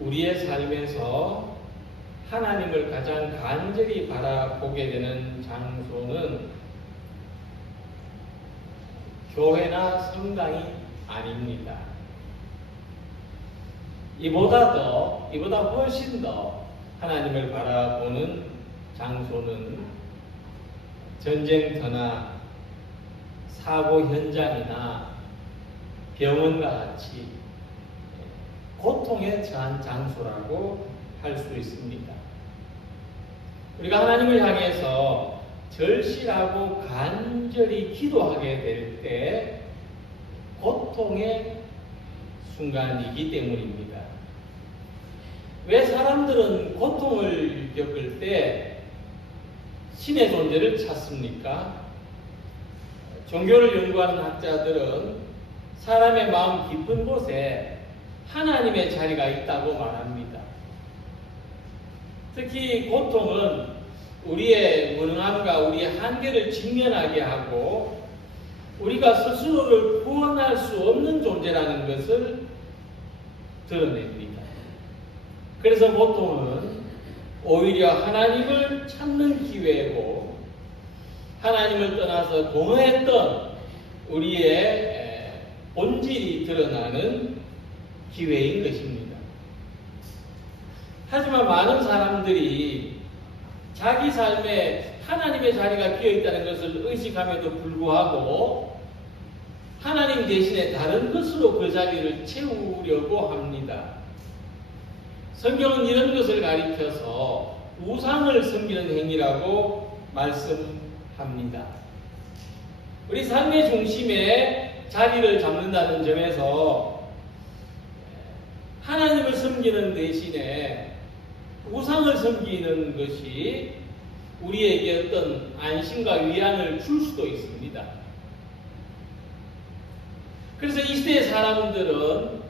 우리의 삶에서 하나님을 가장 간절히 바라보게 되는 장소는 교회나 성당이 아닙니다. 이보다 훨씬 더 하나님을 바라보는 장소는 전쟁터나 사고 현장이나 병원과 같이 고통에 처한 장소라고 할 수 있습니다. 우리가 하나님을 향해서 절실하고 간절히 기도하게 될 때 고통의 순간이기 때문입니다. 왜 사람들은 고통을 겪을 때 신의 존재를 찾습니까? 종교를 연구하는 학자들은 사람의 마음 깊은 곳에 하나님의 자리가 있다고 말합니다. 특히 고통은 우리의 무능함과 우리의 한계를 직면하게 하고 우리가 스스로를 구원할 수 없는 존재라는 것을 드러냅니다. 그래서 고통은 오히려 하나님을 찾는 기회고 하나님을 떠나서 공허했던 우리의 본질이 드러나는 기회인 것입니다. 하지만 많은 사람들이 자기 삶에 하나님의 자리가 비어있다는 것을 의식함에도 불구하고 하나님 대신에 다른 것으로 그 자리를 채우려고 합니다. 성경은 이런 것을 가리켜서 우상을 섬기는 행위라고 말씀합니다. 우리 삶의 중심에 자리를 잡는다는 점에서 하나님을 섬기는 대신에 우상을 섬기는 것이 우리에게 어떤 안심과 위안을 줄 수도 있습니다. 그래서 이 시대의 사람들은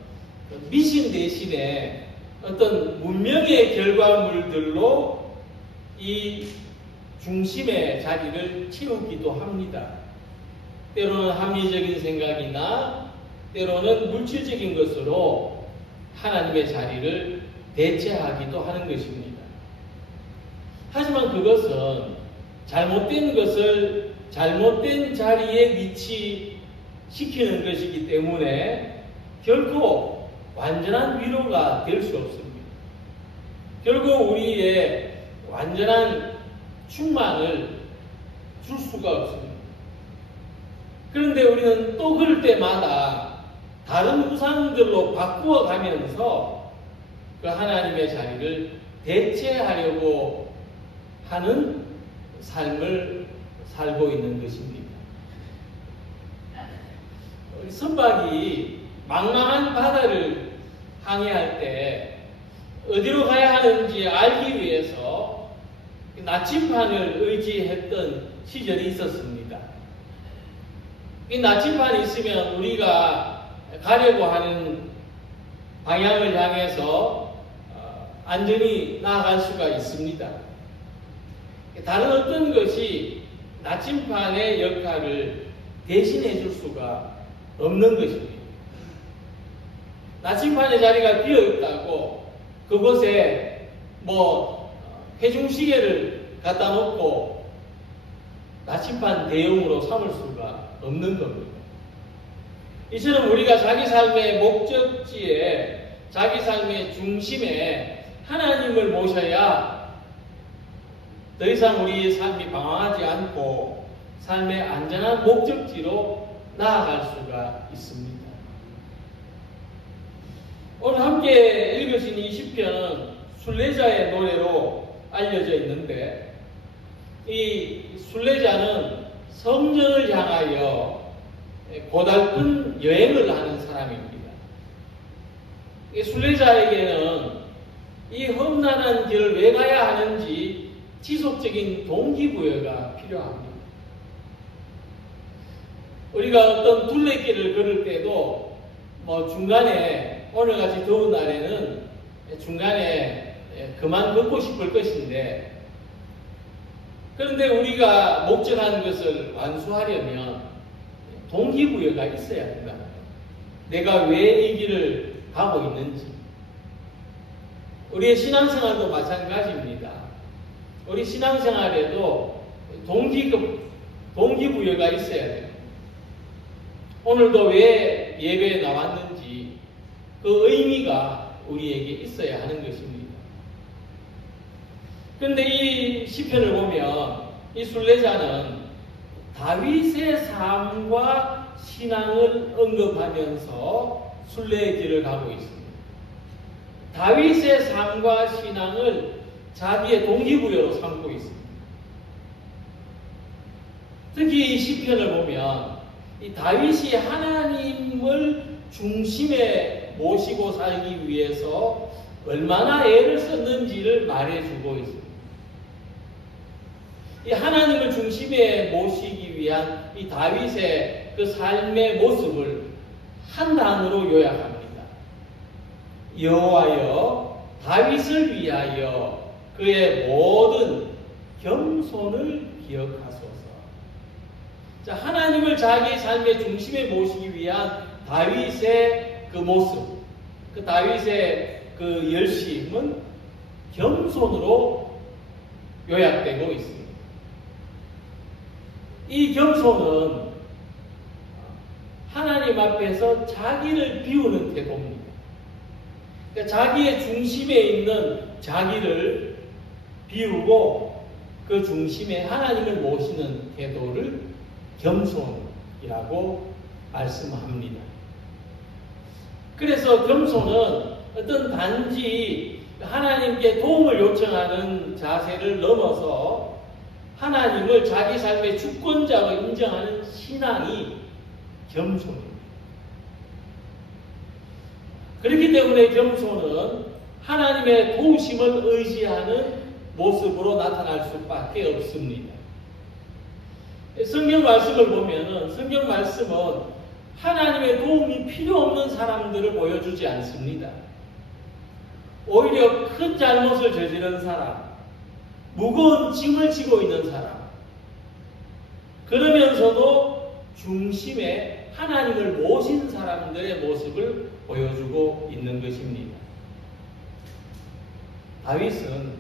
미신 대신에 어떤 문명의 결과물들로 이 중심의 자리를 채우기도 합니다. 때로는 합리적인 생각이나 때로는 물질적인 것으로 하나님의 자리를 대체하기도 하는 것입니다. 하지만 그것은 잘못된 것을 잘못된 자리에 위치시키는 것이기 때문에 결코 완전한 위로가 될 수 없습니다. 결국 우리의 완전한 충만을 줄 수가 없습니다. 그런데 우리는 또 그럴 때마다 다른 우상들로 바꾸어 가면서 그 하나님의 자리를 대체하려고 하는 삶을 살고 있는 것입니다. 선박이 망망한 바다를 항해할 때 어디로 가야 하는지 알기 위해서 나침반을 의지했던 시절이 있었습니다. 이 나침반이 있으면 우리가 가려고 하는 방향을 향해서 안전히 나아갈 수가 있습니다. 다른 어떤 것이 나침반의 역할을 대신해 줄 수가 없는 것입니다. 나침반의 자리가 비어 있다고 그곳에 회중시계를 갖다 놓고 나침반 대용으로 삼을 수가 없는 겁니다. 이처럼 우리가 자기 삶의 목적지에 자기 삶의 중심에 하나님을 모셔야 더 이상 우리의 삶이 방황하지 않고 삶의 안전한 목적지로 나아갈 수가 있습니다. 오늘 함께 읽으신 이 시편은 순례자의 노래로 알려져 있는데 이 순례자는 성전을 향하여 고달픈 여행을 하는 사람입니다. 이 순례자에게는 이 험난한 길을 왜 가야 하는지 지속적인 동기부여가 필요합니다. 우리가 어떤 둘레길을 걸을 때도 중간에 오늘같이 더운 날에는 중간에 그만 걷고 싶을 것인데 그런데 우리가 목적한 것을 완수하려면 동기부여가 있어야 된다. 내가 왜 이 길을 가고 있는지 우리의 신앙생활도 마찬가지입니다. 우리 신앙생활에도 동기부여가 있어야 돼요. 오늘도 왜 예배에 나왔는지 그 의미가 우리에게 있어야 하는 것입니다. 그런데 이 시편을 보면 이 순례자는 다윗의 삶과 신앙을 언급하면서 순례의 길을 가고 있습니다. 다윗의 삶과 신앙을 자기의 동기부여로 삼고 있습니다. 특히 이 시편을 보면 이 다윗이 하나님을 중심에 모시고 살기 위해서 얼마나 애를 썼는지를 말해주고 있습니다. 이 하나님을 중심에 모시기 위한 이 다윗의 그 삶의 모습을 한 단어로 요약합니다. 여호와여 다윗을 위하여 그의 모든 겸손을 기억하소서. 자, 하나님을 자기 삶의 중심에 모시기 위한 다윗의 그 모습, 그 다윗의 그 열심은 겸손으로 요약되고 있습니다. 이 겸손은 하나님 앞에서 자기를 비우는 태도입니다. 그러니까 자기의 중심에 있는 자기를 비우고 그 중심에 하나님을 모시는 태도를 겸손이라고 말씀합니다. 그래서 겸손은 어떤 단지 하나님께 도움을 요청하는 자세를 넘어서 하나님을 자기 삶의 주권자로 인정하는 신앙이 겸손입니다. 그렇기 때문에 겸손은 하나님의 도우심을 의지하는 모습으로 나타날 수밖에 없습니다. 성경 말씀을 보면은 성경 말씀은 하나님의 도움이 필요 없는 사람들을 보여주지 않습니다. 오히려 큰 잘못을 저지른 사람, 무거운 짐을 지고 있는 사람, 그러면서도 중심에 하나님을 모신 사람들의 모습을 보여주고 있는 것입니다. 다윗은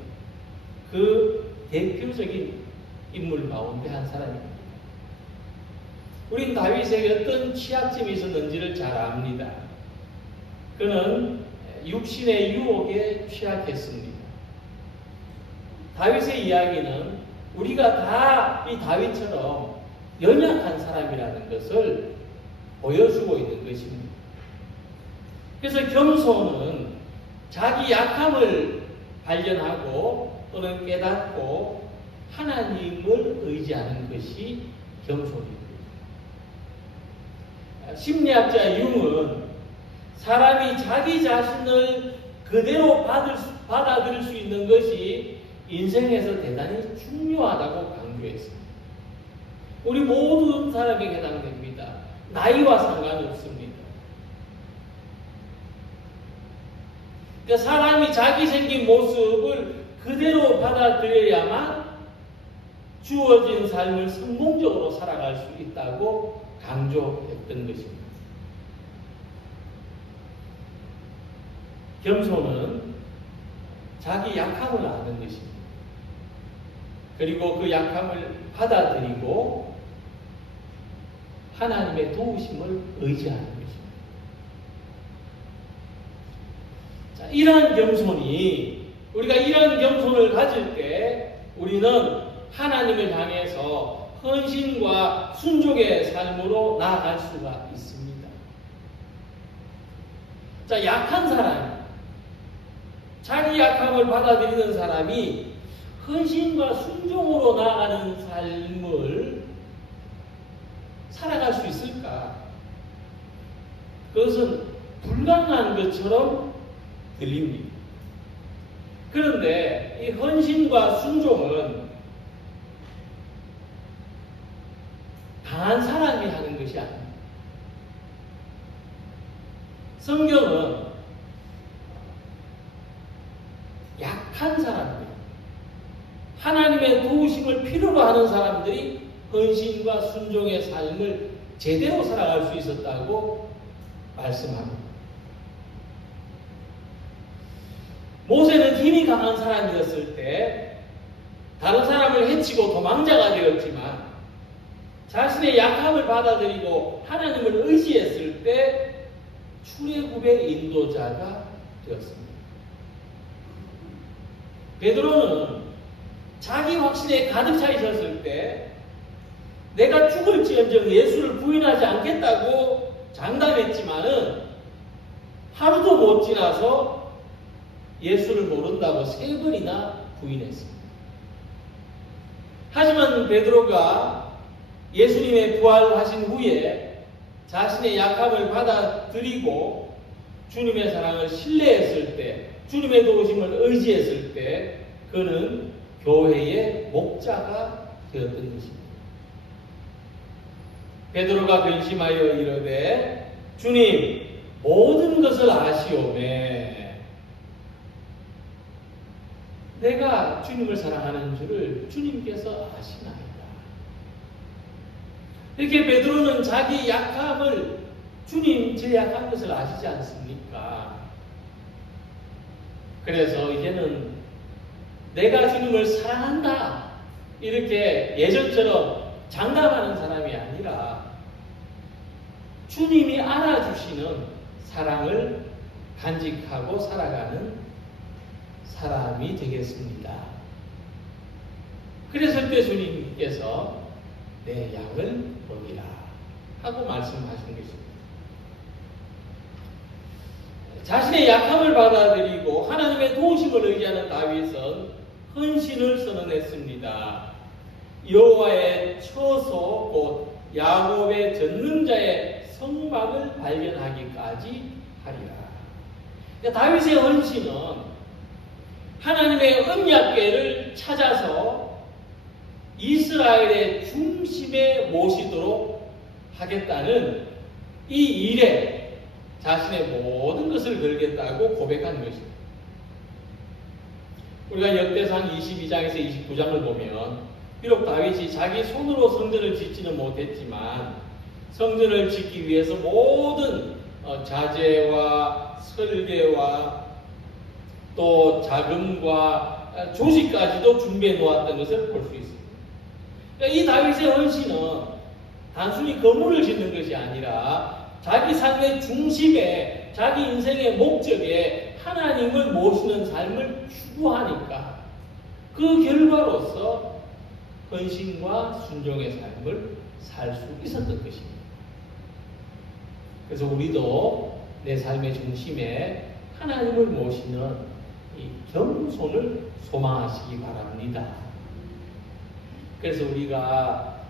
그 대표적인 인물 가운데 한 사람입니다. 우린 다윗에게 어떤 취약점이 있었는지를 잘 압니다. 그는 육신의 유혹에 취약했습니다. 다윗의 이야기는 우리가 다 이 다윗처럼 연약한 사람이라는 것을 보여주고 있는 것입니다. 그래서 겸손은 자기 약함을 발견하고 또는 깨닫고 하나님을 의지하는 것이 겸손입니다. 심리학자 융은 사람이 자기 자신을 그대로 받아들일 수 있는 것이 인생에서 대단히 중요하다고 강조했습니다. 우리 모든 사람에게 해당됩니다. 나이와 상관없습니다. 그러니까 사람이 자기 생긴 모습을 그대로 받아들여야만 주어진 삶을 성공적으로 살아갈 수 있다고 강조했던 것입니다. 겸손은 자기 약함을 아는 것입니다. 그리고 그 약함을 받아들이고 하나님의 도우심을 의지하는 것입니다. 자, 이러한 겸손이 우리가 이러한 겸손을 가질 때 우리는 하나님을 향해서 헌신과 순종의 삶으로 나아갈 수가 있습니다. 자, 약한 사람, 자기 약함을 받아들이는 사람이 헌신과 순종으로 나아가는 삶을 살아갈 수 있을까? 그것은 불가능한 것처럼 들립니다. 그런데 이 헌신과 순종은 강한 사람이 하는 것이 아닙니다. 성경은 약한 사람들, 하나님의 도우심을 필요로 하는 사람들이 헌신과 순종의 삶을 제대로 살아갈 수 있었다고 말씀합니다. 모세는 힘이 강한 사람이었을 때 다른 사람을 해치고 도망자가 되었지만 자신의 약함을 받아들이고 하나님을 의지했을 때 출애굽의 인도자가 되었습니다. 베드로는 자기 확신에 가득 차 있었을 때 내가 죽을지언정 예수를 부인하지 않겠다고 장담했지만은 하루도 못 지나서 예수를 모른다고 3번이나 부인했습니다. 하지만 베드로가 예수님의 부활하신 후에 자신의 약함을 받아들이고 주님의 사랑을 신뢰했을 때, 주님의 도우심을 의지했을 때 그는 교회의 목자가 되었던 것입니다. 베드로가 변심하여 이르되 주님 모든 것을 아시오매 내가 주님을 사랑하는 줄을 주님께서 아시나이다. 이렇게 베드로는 자기 약함을 주님 제 약한 것을 아시지 않습니까? 그래서 이제는 내가 주님을 사랑한다 이렇게 예전처럼 장담하는 사람이 아니라 주님이 알아주시는 사랑을 간직하고 살아가는 사람이 되겠습니다. 그랬을 때 주님께서 내 양을 먹이라 하고 말씀하시는 것입니다. 자신의 약함을 받아들이고 하나님의 도우심을 의지하는 다윗은 헌신을 선언했습니다. 여호와의 처소 곧 야곱의 전능자의 성막을 발견하기까지 하리라. 그러니까 다윗의 헌신은 하나님의 언약궤를 찾아서 이스라엘의 중심에 모시도록 하겠다는 이 일에 자신의 모든 것을 걸겠다고 고백한 것입니다. 우리가 역대상 22장에서 29장을 보면 비록 다윗이 자기 손으로 성전을 짓지는 못했지만 성전을 짓기 위해서 모든 자재와 설계와 또 자금과 조직까지도 준비해 놓았던 것을 볼 수 있습니다. 그러니까 이 다윗의 헌신은 단순히 건물을 짓는 것이 아니라 자기 삶의 중심에 자기 인생의 목적에 하나님을 모시는 삶을 추구하니까 그 결과로서 헌신과 순종의 삶을 살 수 있었던 것입니다. 그래서 우리도 내 삶의 중심에 하나님을 모시는 이 겸손을 소망하시기 바랍니다. 그래서 우리가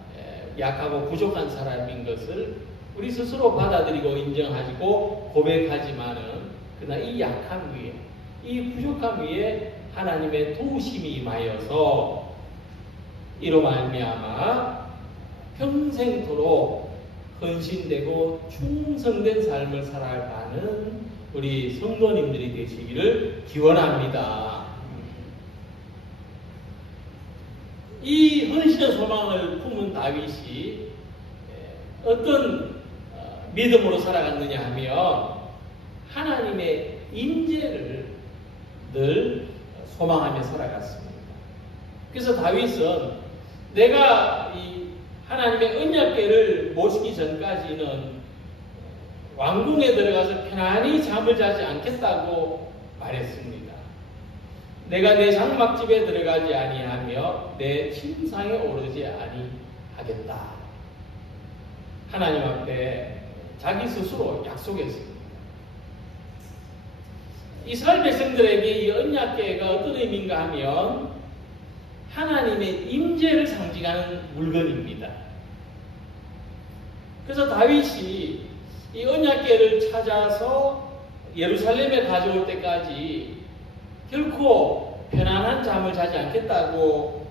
약하고 부족한 사람인 것을 우리 스스로 받아들이고 인정하고 고백하지만은 그러나 이 약함 위에 이 부족함 위에 하나님의 도우심이 임하여서 이로 말미암아 평생토록 헌신되고 충성된 삶을 살아가는 우리 성도님들이 되시기를 기원합니다. 이 헌신의 소망을 품은 다윗이 어떤 믿음으로 살아갔느냐 하면 하나님의 임재를 늘 소망하며 살아갔습니다. 그래서 다윗은 내가 이 하나님의 언약궤를 모시기 전까지는 왕궁에 들어가서 편안히 잠을 자지 않겠다고 말했습니다. 내가 내 장막집에 들어가지 아니하며 내 침상에 오르지 아니하겠다. 하나님 앞에 자기 스스로 약속했습니다. 이스라엘 백성들에게 이 언약궤가 어떤 의미인가 하면 하나님의 임재를 상징하는 물건입니다. 그래서 다윗이 이 언약궤를 찾아서 예루살렘에 가져올 때까지 결코 편안한 잠을 자지 않겠다고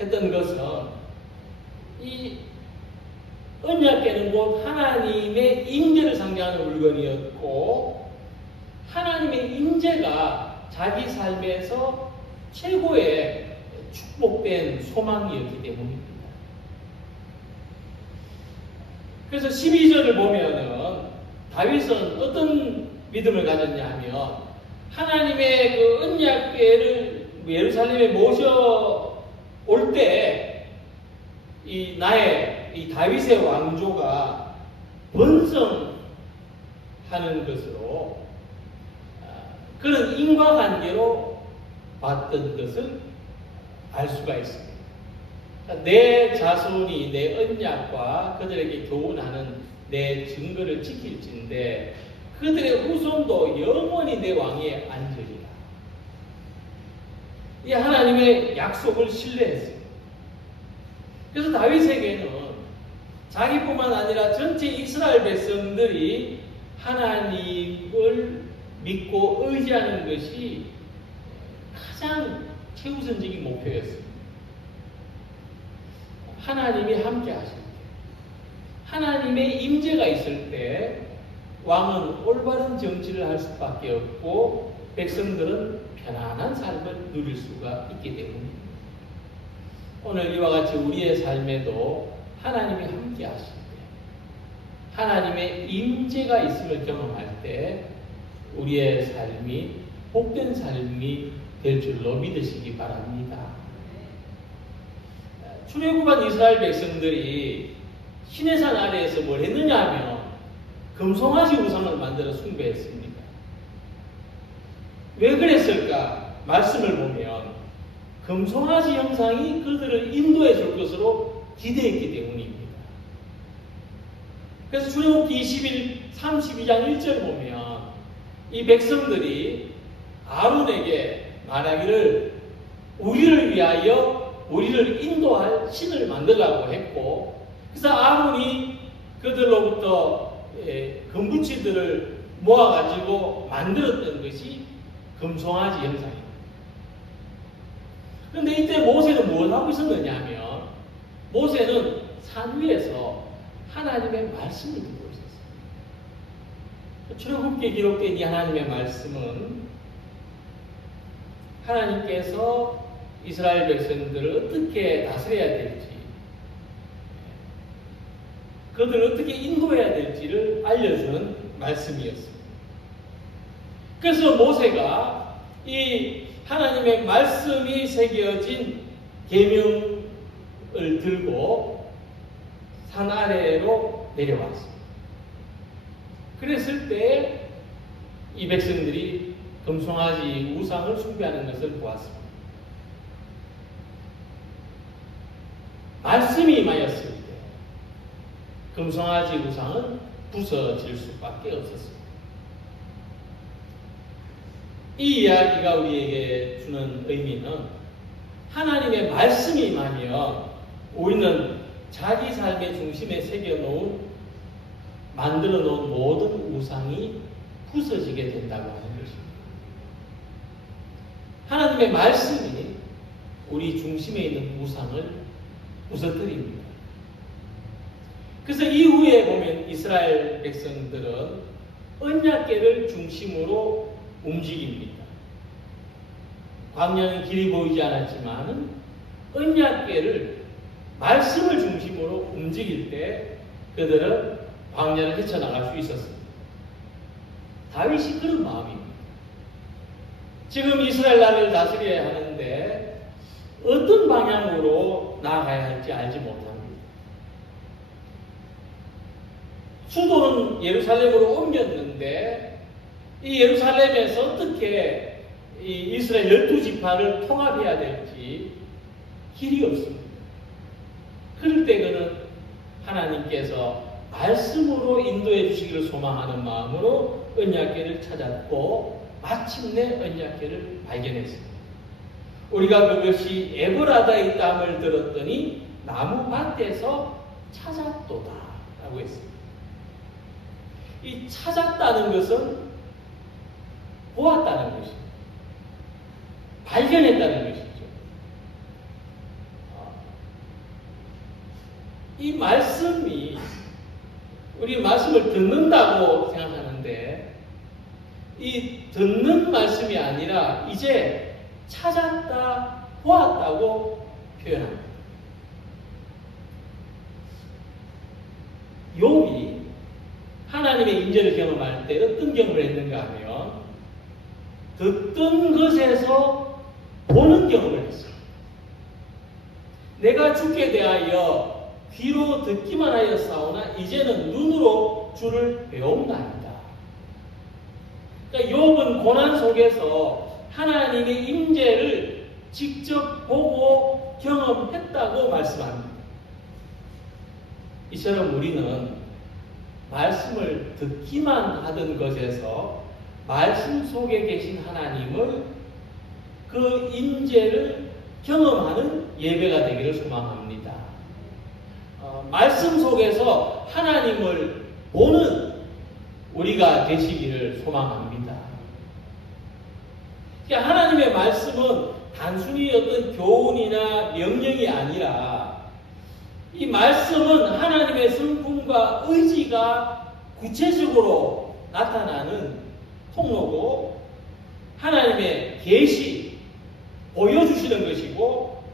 했던 것은 이 언약궤는 곧 하나님의 임재를 상징하는 물건이었고 하나님의 임재가 자기 삶에서 최고의 축복된 소망이었기 때문입니다. 그래서 12절을 보면은 다윗은 어떤 믿음을 가졌냐 하면 하나님의 그 언약궤를 예루살렘에 모셔 올 때 이 나의 이 다윗의 왕조가 번성하는 것으로 그런 인과관계로 봤던 것을 알 수가 있습니다. 내 자손이 내 언약과 그들에게 교훈하는 내 증거를 지킬진데 그들의 후손도 영원히 내 왕위에 앉으리라. 이 하나님의 약속을 신뢰했습니다. 그래서 다윗에게는 자기뿐만 아니라 전체 이스라엘 백성들이 하나님을 믿고 의지하는 것이 가장 최우선적인 목표였습니다. 하나님이 함께 하실 때, 하나님의 임재가 있을 때 왕은 올바른 정치를 할 수밖에 없고 백성들은 편안한 삶을 누릴 수가 있기 때문입니다. 오늘 이와 같이 우리의 삶에도 하나님이 함께 하실 때, 하나님의 임재가 있음을 경험할 때 우리의 삶이 복된 삶이 될 줄로 믿으시기 바랍니다. 출애굽한 이스라엘 백성들이 시내산 아래에서 뭘 했느냐 하면 금송아지 우상을 만들어 숭배했습니다. 왜 그랬을까? 말씀을 보면 금송아지 형상이 그들을 인도해 줄 것으로 기대했기 때문입니다. 그래서 출애굽기 32장 1절 보면 이 백성들이 아론에게 말하기를 우리를 위하여 우리를 인도할 신을 만들라고 했고, 그래서 아론이 그들로부터 금붙이들을 모아가지고 만들었던 것이 금송아지 형상입니다. 그런데 이때 모세는 뭘 하고 있었느냐 하면 모세는 산 위에서 하나님의 말씀을 듣고 있었어요. 출애굽기에 기록된 이 하나님의 말씀은 하나님께서 이스라엘 백성들을 어떻게 다스려야 될지, 그들을 어떻게 인도해야 될지를 알려주는 말씀이었습니다. 그래서 모세가 이 하나님의 말씀이 새겨진 계명을 들고 산 아래로 내려왔습니다. 그랬을 때 이 백성들이 금송아지 우상을 숭배하는 것을 보았습니다. 말씀이 임하였을 때 금송아지 우상은 부서질 수밖에 없었습니다. 이 이야기가 우리에게 주는 의미는 하나님의 말씀이 임하면 우리는 자기 삶의 중심에 새겨놓은 만들어 놓은 모든 우상이 부서지게 된다고 하는 것입니다. 하나님의 말씀이 우리 중심에 있는 우상을 부서뜨립니다. 그래서 이후에 보면 이스라엘 백성들은 언약궤를 중심으로 움직입니다. 광야는 길이 보이지 않았지만 언약궤를 말씀을 중심으로 움직일 때 그들은 광야를 헤쳐나갈 수 있었습니다. 다윗이 그런 마음입니다. 지금 이스라엘 나라를 다스려야 하는데 어떤 방향으로 나아가야 할지 알지 못합니다. 수도는 예루살렘으로 옮겼는데 이 예루살렘에서 어떻게 이 이스라엘 12지파를 통합해야 될지 길이 없습니다. 그럴 때 그는 하나님께서 말씀으로 인도해 주시기를 소망하는 마음으로 언약궤를 찾았고 마침내 언약궤를 발견했습니다. 우리가 그것이 에브라다에 있다함을 들었더니 나무 밭에서 찾았도다 라고 했습니다. 이 찾았다는 것은 보았다는 것입니다. 발견했다는 것이죠. 이 말씀이 우리 말씀을 듣는다고 생각하는데 이 듣는 말씀이 아니라 이제 찾았다, 보았다고 표현합니다. 욥이 하나님의 임재를 경험할 때 어떤 경험을 했는가 하면 듣던 것에서 보는 경험을 했어요. 내가 주께 대하여 귀로 듣기만 하여 싸우나 이제는 눈으로 주를 배움나이다. 그러니까 욥은 고난 속에서 하나님의 임재를 직접 보고 경험했다고 말씀합니다. 이처럼 우리는 말씀을 듣기만 하던 것에서 말씀 속에 계신 하나님을 그 임재를 경험하는 예배가 되기를 소망합니다. 말씀 속에서 하나님을 보는 우리가 되시기를 소망합니다. 그러니까 하나님의 말씀은 단순히 어떤 교훈이나 명령이 아니라 이 말씀은 하나님의 성품과 의지가 구체적으로 나타나는 통로고 하나님의 계시 보여주시는 것이고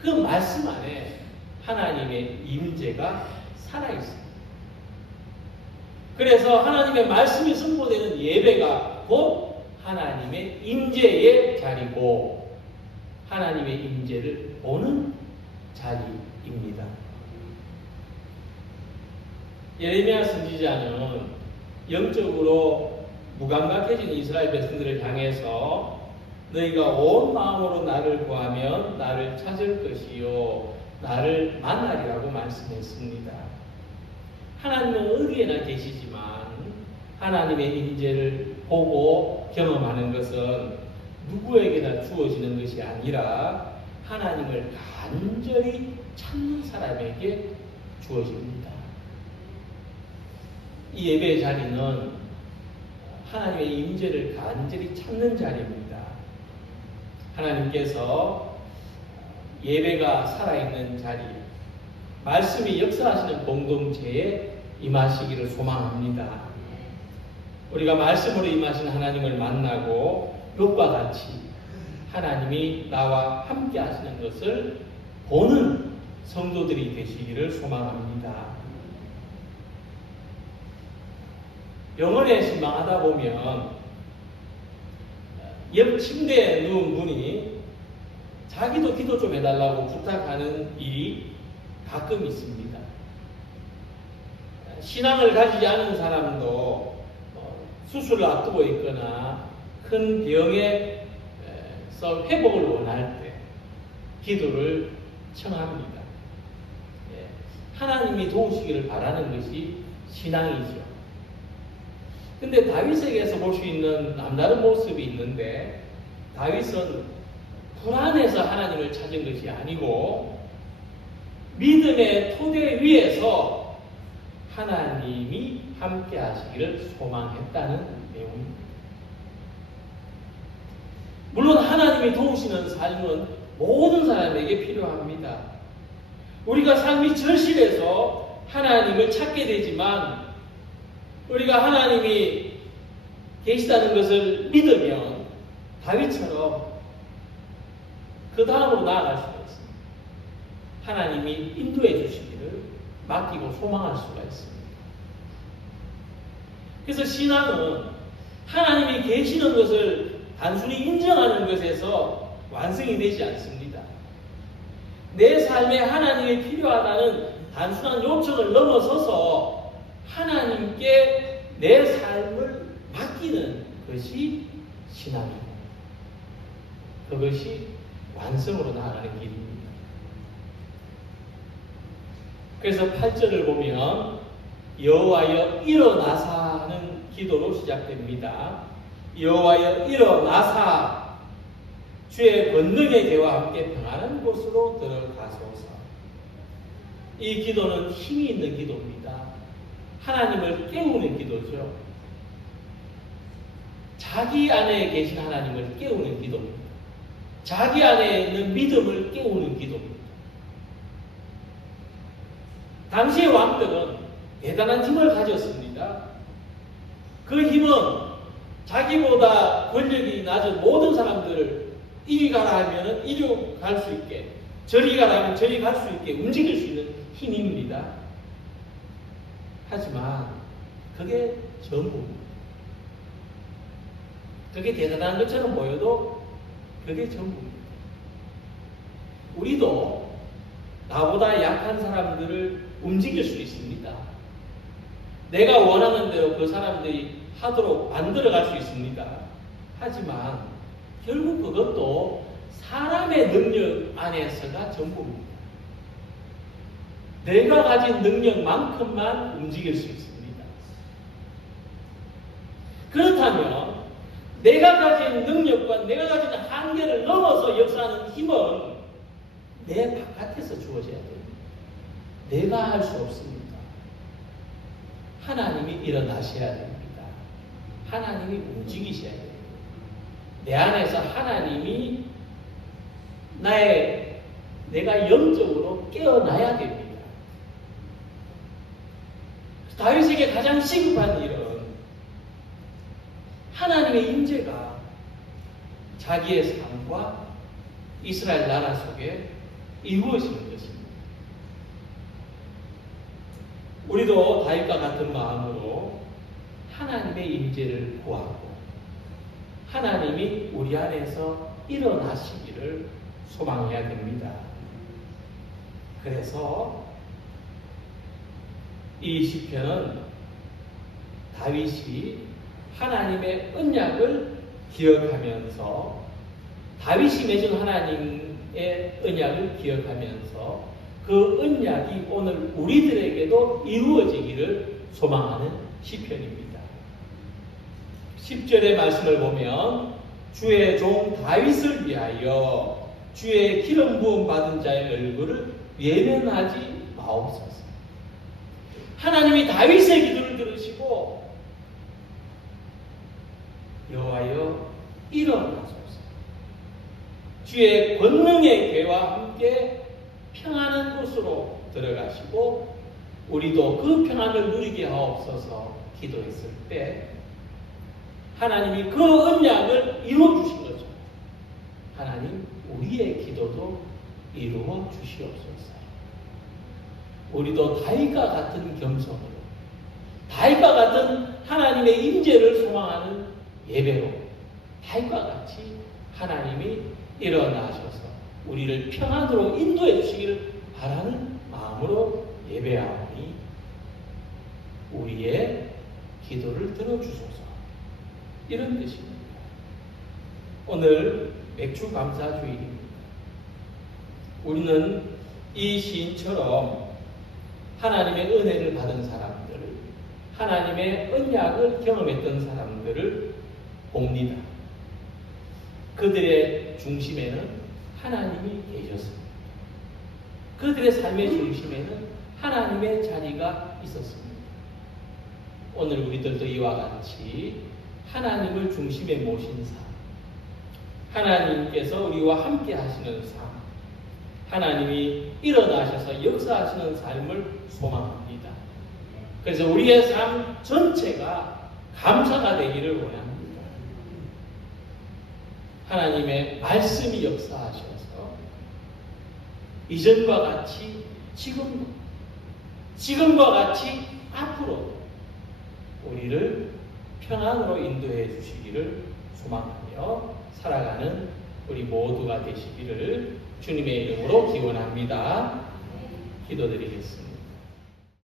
그 말씀 안에 하나님의 임재가 살아있습니다. 그래서 하나님의 말씀이 선포되는 예배가 곧 하나님의 임재의 자리고 하나님의 임재를 보는 자리입니다. 예레미야 선지자는 영적으로 무감각해진 이스라엘 백성들을 향해서 너희가 온 마음으로 나를 구하면 나를 찾을 것이요 나를 만나리라고 말씀했습니다. 하나님은 어디에나 계시지만 하나님의 임재를 보고 경험하는 것은 누구에게나 주어지는 것이 아니라 하나님을 간절히 찾는 사람에게 주어집니다. 이 예배의 자리는 하나님의 임재를 간절히 찾는 자리입니다. 하나님께서 예배가 살아있는 자리, 말씀이 역사하시는 공동체에 임하시기를 소망합니다. 우리가 말씀으로 임하신 하나님을 만나고 욥과 같이 하나님이 나와 함께 하시는 것을 보는 성도들이 되시기를 소망합니다. 병원에 신방하다 보면 옆 침대에 누운 분이 자기도 기도 좀 해달라고 부탁하는 일이 가끔 있습니다. 신앙을 가지지 않은 사람도 수술을 앞두고 있거나 큰 병에서 회복을 원할 때 기도를 청합니다. 하나님이 도우시기를 바라는 것이 신앙이죠. 근데 다윗에게서 볼 수 있는 남다른 모습이 있는데 다윗은 불안해서 하나님을 찾은 것이 아니고 믿음의 토대 위에서 하나님이 함께 하시기를 소망했다는 내용입니다. 물론 하나님이 도우시는 삶은 모든 사람에게 필요합니다. 우리가 삶이 절실해서 하나님을 찾게 되지만 우리가 하나님이 계시다는 것을 믿으면 다윗처럼 그 다음으로 나아갈 수가 있습니다. 하나님이 인도해 주시기를 맡기고 소망할 수가 있습니다. 그래서 신앙은 하나님이 계시는 것을 단순히 인정하는 것에서 완성이 되지 않습니다. 내 삶에 하나님이 필요하다는 단순한 요청을 넘어서서 하나님께 내 삶을 맡기는 것이 신앙입니다. 그것이 완성으로 나아가는 길입니다. 그래서 8절을 보면 여호와여 일어나사는 기도로 시작됩니다. 여호와여 일어나사 주의 권능의 개와 함께 평안한 곳으로 들어가소서. 이 기도는 힘이 있는 기도입니다. 하나님을 깨우는 기도죠. 자기 안에 계신 하나님을 깨우는 기도입니다. 자기 안에 있는 믿음을 깨우는 기도입니다. 당시의 왕들은 대단한 힘을 가졌습니다. 그 힘은 자기보다 권력이 낮은 모든 사람들을 이리 가라 하면 이리 갈 수 있게, 저리 가라 하면 저리 갈 수 있게 움직일 수 있는 힘입니다. 하지만 그게 전부입니다. 그게 대단한 것처럼 보여도 그게 전부입니다. 우리도 나보다 약한 사람들을 움직일 수 있습니다. 내가 원하는 대로 그 사람들이 하도록 만들어갈 수 있습니다. 하지만 결국 그것도 사람의 능력 안에서가 전부입니다. 내가 가진 능력만큼만 움직일 수 있습니다. 그렇다면 내가 가진 능력과 내가 가진 한계를 넘어서 역사하는 힘은 내 바깥에서 주어져야 됩니다. 내가 할 수 없습니다. 하나님이 일어나셔야 됩니다. 하나님이 움직이셔야 됩니다. 내 안에서 하나님이 내가 영적으로 깨어나야 됩니다. 다윗에게 가장 시급한 일은 하나님의 임재가 자기의 삶과 이스라엘 나라 속에 이루어지는 것입니다. 우리도 다윗과 같은 마음으로 하나님의 임재를 구하고 하나님이 우리 안에서 일어나시기를 소망해야 됩니다. 그래서 이 시편은 다윗이 하나님의 언약을 기억하면서 다윗이 맺은 하나님의 언약을 기억하면서 그 언약이 오늘 우리들에게도 이루어지기를 소망하는 시편입니다. 10절의 말씀을 보면 주의 종 다윗을 위하여 주의 기름 부음 받은 자의 얼굴을 외면하지 마옵소서. 하나님이 다윗의 기도를 들으시고 여호와여 일어나소서. 주의 권능의 궤와 함께 평안한 곳으로 들어가시고 우리도 그 평안을 누리게 하옵소서 기도했을 때 하나님이 그 언약을 이루어 주신 거죠. 하나님 우리의 기도도 이루어 주시옵소서. 우리도 다윗과 같은 겸손으로 다윗과 같은 하나님의 임재를 소망하는 예배로 다윗과 같이 하나님이 일어나셔서 우리를 평안으로 인도해 주시기를 바라는 마음으로 예배하오니 우리의 기도를 들어주소서. 이런 뜻입니다. 오늘 맥주 감사 주일입니다. 우리는 이 시인처럼 하나님의 은혜를 받은 사람들, 하나님의 언약을 경험했던 사람들을 봅니다. 그들의 중심에는 하나님이 계셨습니다. 그들의 삶의 중심에는 하나님의 자리가 있었습니다. 오늘 우리들도 이와 같이 하나님을 중심에 모신 삶, 하나님께서 우리와 함께 하시는 삶, 하나님이 일어나셔서 역사하시는 삶을 소망합니다. 그래서 우리의 삶 전체가 감사가 되기를 원합니다. 하나님의 말씀이 역사하셔서 이전과 같이 지금과 같이 앞으로 우리를 평안으로 인도해 주시기를 소망하며 살아가는 우리 모두가 되시기를 주님의 이름으로 기원합니다. 기도드리겠습니다.